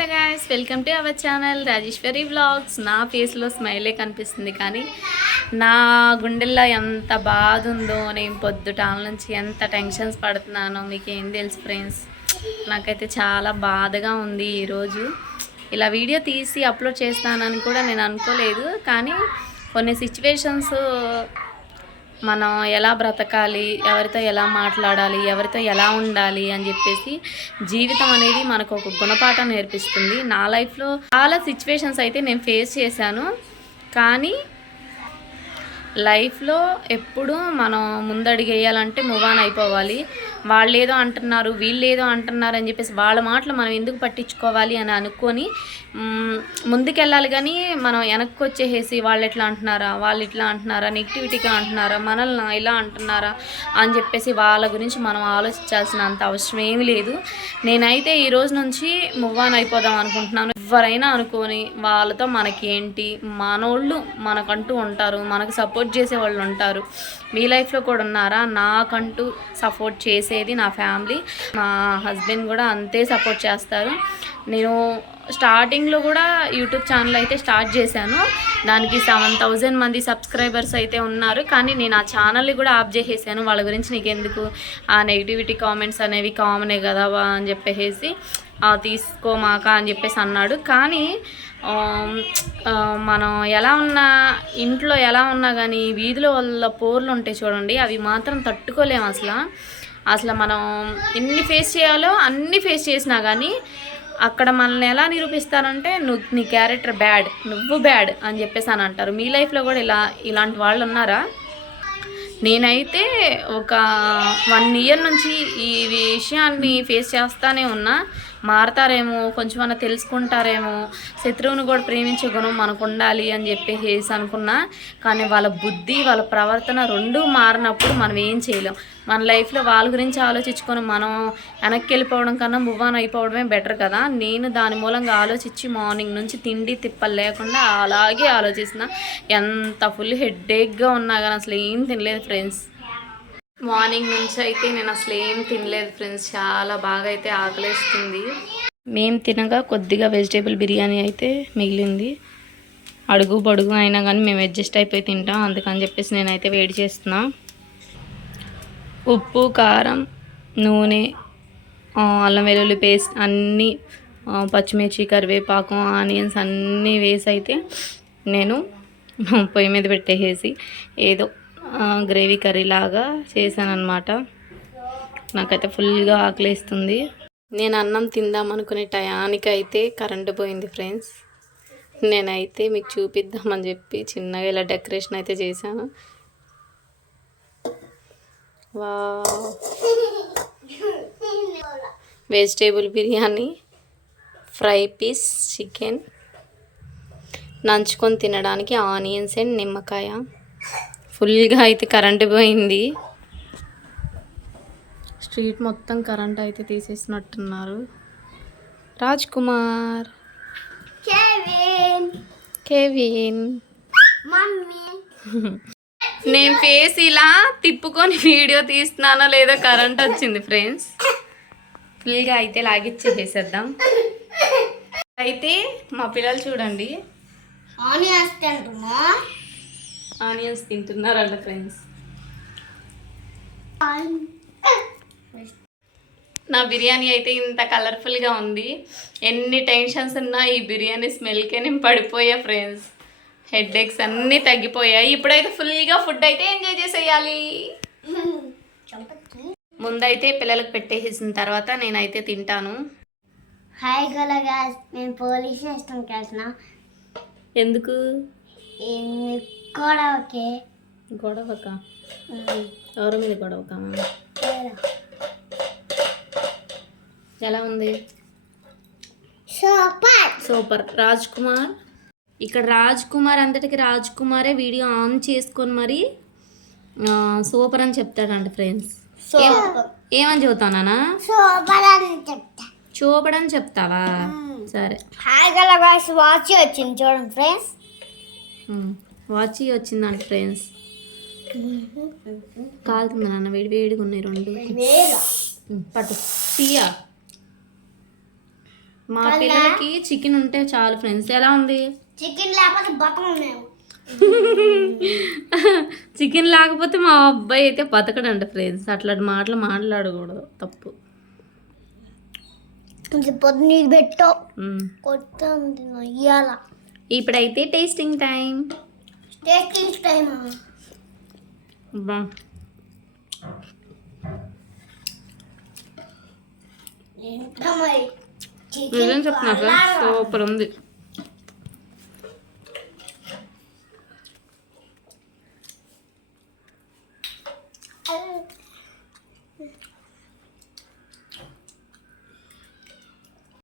Hello guys, welcome to our channel Rajeshwari vlogs. నా ఫేస్లో స్మైలే కనిపిస్తుంది, కానీ నా గుండెల్లో ఎంత బాధ ఉందో, నేను పొద్దుటాల నుంచి ఎంత టెన్షన్స్ పడుతున్నానో మీకు ఏం తెలుసు ఫ్రెండ్స్. నాకైతే చాలా బాధగా ఉంది. ఈరోజు ఇలా వీడియో తీసి అప్లోడ్ చేస్తానని కూడా నేను అనుకోలేదు, కానీ కొన్ని సిచ్యువేషన్స్ మనం ఎలా బ్రతకాలి, ఎవరితో ఎలా మాట్లాడాలి, ఎవరితో ఎలా ఉండాలి అని చెప్పేసి జీవితం అనేది మనకు ఒక గుణపాఠం నేర్పిస్తుంది. నా లైఫ్లో చాలా సిచ్యువేషన్స్ అయితే నేను ఫేస్ చేశాను, కానీ లైఫ్లో ఎప్పుడు మనం ముందడుగు వేయాలంటే మూవ్ ఆన్ అయిపోవాలి. వాళ్ళు ఏదో అంటున్నారు, వీళ్ళు ఏదో అంటున్నారు అని చెప్పేసి వాళ్ళ మాటలు మనం ఎందుకు పట్టించుకోవాలి అని అనుకొని ముందుకెళ్ళాలి. కానీ మనం వెనక్కి వచ్చేసేసి వాళ్ళు ఎట్లా అంటున్నారా, వాళ్ళు ఇట్లా అంటున్నారా, నెగిటివిటీగా అంటున్నారా, మనల్ని ఇలా అంటున్నారా అని చెప్పేసి వాళ్ళ గురించి మనం ఆలోచించాల్సినంత అవసరం ఏమీ లేదు. నేనైతే ఈ రోజు నుంచి మూవ్ ఆన్ అయిపోదాం అనుకుంటున్నాను. ఎవరైనా అనుకొని వాళ్ళతో మనకేంటి, మనోళ్ళు మనకంటూ ఉంటారు, మనకు సపోర్ట్ చేసే వాళ్ళు ఉంటారు. మీ లైఫ్లో కూడా ఉన్నారా? నాకంటూ సపోర్ట్ చేసేది నా ఫ్యామిలీ, మా హస్బెండ్ కూడా అంతే సపోర్ట్ చేస్తారు. నేను స్టార్టింగ్లో కూడా యూట్యూబ్ ఛానల్ అయితే స్టార్ట్ చేశాను. దానికి 7,000 మంది సబ్స్క్రైబర్స్ అయితే ఉన్నారు, కానీ నేను ఆ ఛానల్ని కూడా ఆఫ్ చేసేసాను. వాళ్ళ గురించి నీకెందుకు, ఆ నెగిటివిటీ కామెంట్స్ అనేవి కామనే కదా అని చెప్పేసి తీసుకోమాక అని చెప్పేసి అన్నాడు. కానీ మనం ఎలా ఉన్నా, ఇంట్లో ఎలా ఉన్నా కానీ వీధిలో వాళ్ళ పోర్లు ఉంటాయి చూడండి, అవి మాత్రం తట్టుకోలేము. అసలు మనం ఎన్ని ఫేస్ చేయాలో అన్నీ ఫేస్ చేసినా కానీ అక్కడ మనల్ని ఎలా నిరూపిస్తారంటే, నీ క్యారెక్టర్ బ్యాడ్, నువ్వు బ్యాడ్ అని చెప్పేసి అని అంటారు. మీ లైఫ్లో కూడా ఇలాంటి వాళ్ళు ఉన్నారా? నేనైతే ఒక 1 ఇయర్ నుంచి ఈ విషయాన్ని ఫేస్ చేస్తానే ఉన్నా. మారతారేమో, కొంచెమన్నా తెలుసుకుంటారేమో, శత్రువుని కూడా ప్రేమించే గుణం మనకు ఉండాలి అని చెప్పేసి అనుకున్నా. కానీ వాళ్ళ బుద్ధి, వాళ్ళ ప్రవర్తన రెండూ మారినప్పుడు మనం ఏం చేయలేం. మన లైఫ్లో వాళ్ళ గురించి ఆలోచించుకొని మనం వెనక్కి వెళ్ళిపోవడం కన్నా మూవ్ ఆన్ అయిపోవడమే బెటర్ కదా. నేను దాని మూలంగా ఆలోచించి మార్నింగ్ నుంచి తిండి తిప్పలు లేకుండా అలాగే ఆలోచిస్తున్నా. ఎంత ఫుల్ హెడ్ఏక్గా ఉన్నా కానీ అసలు ఏం తినలేదు ఫ్రెండ్స్. మార్నింగ్ నుంచి అయితే నేను అసలు ఏం తినలేదు ఫ్రెండ్స్. చాలా బాగా అయితే ఆకలేస్తుంది. మేము తినగా కొద్దిగా వెజిటేబుల్ బిర్యానీ అయితే మిగిలింది. అడుగు బడుగు అయినా కానీ మేము అడ్జస్ట్ అయిపోయి తింటాం, అందుకని చెప్పేసి నేనైతే వేడి చేస్తున్నా. ఉప్పు, కారం, నూనె, అల్లం వెల్లుల్లి పేస్ట్ అన్నీ, పచ్చిమిర్చి, కరివేపాకు, ఆనియన్స్ అన్నీ వేసి అయితే నేను పొయ్యి మీద పెట్టేసి ఏదో గ్రేవీ కర్రీ లాగా చేశాను అనమాట. నాకైతే ఫుల్గా ఆకలేస్తుంది. నేను అన్నం తిందాం అనుకునే టయానికైతే కరెంటు పోయింది ఫ్రెండ్స్. నేనైతే మీకు చూపిద్దామని చెప్పి చిన్నగా ఇలా డెకరేషన్ అయితే చేశాను. Vegetable biryani, fry piece chicken, నంచుకొని తినడానికి ఆనియన్స్ అండ్ నిమ్మకాయ. ఫుల్గా అయితే కరెంటు పోయింది. స్ట్రీట్ మొత్తం కరెంట్ అయితే తీసేసినట్టున్నారు. రాజ్ కుమార్, కేవిన్, నేను ఫేస్ ఇలా తిప్పుకొని వీడియో తీస్తున్నానో లేదో కరెంట్ వచ్చింది ఫ్రెండ్స్. ఫుల్గా అయితే లాగిచ్చేసేద్దాం. అయితే మా పిల్లలు చూడండి ఆనియన్స్ తింటున్నారంట ఫ్రెండ్స్. నా బిర్యానీ అయితే ఇంత కలర్ఫుల్గా ఉంది. ఎన్ని టెన్షన్స్ ఉన్నా ఈ బిర్యానీ స్మెల్కే నేను పడిపోయా ఫ్రెండ్స్. హెడ్ఏక్స్ అన్నీ తగ్గిపోయాయి. ఇప్పుడైతే ఫుల్గా ఫుడ్ అయితే ఎంజాయ్ చేసేయాలి. ముందైతే పిల్లలకు పెట్టేసిన తర్వాత నేనైతే తింటాను. హాయ్ గలగాస్, నేను పోలీస్ స్టేషన్ కలిసిన. ఎందుకు? గొడవక? ఎవరి మీద గొడవక? ఎలా ఉంది? సూపర్. రాజ్ కుమార్, ఇక్కడ రాజ్ కుమార్ అంతటికి రాజ్ కుమారే వీడియో ఆన్ చేసుకొని మరి సూపర్ అని చెప్తాడంట ఫ్రెండ్స్. ఏమని చెబుతానా? చూపడని చెప్తావా? సరే. వాచ్ వచ్చింది చూడండి ఫ్రెండ్స్. వాచ్ వచ్చిందంట ఫ్రెండ్స్. కాలుతుంది నాన్న, వేడి వేడిగా ఉన్నాయి రెండు. పట్టు తీయా. మా పిల్లలకి చికెన్ ఉంటే చాలు ఫ్రెండ్స్. ఎలా ఉంది? చికెన్ లేకపోతే బతం మేము. చికెన్ లేకపోతే మా అబ్బాయి అయితే బతకడంట ఫ్రెండ్స్. అట్లాంటి మాటలు మాట్లాడకూడదు, తప్పు. కొంచెం పొద్దున్న పెట్టు మ్మ్. కొత్త ఇయ్యాల ఇప్పుడైతే టేస్టింగ్ టైం. Tasting time. ఎంత మరి నిజం చెప్తున్నా ఫ్రెండ్స్, సూపర్ ఉంది.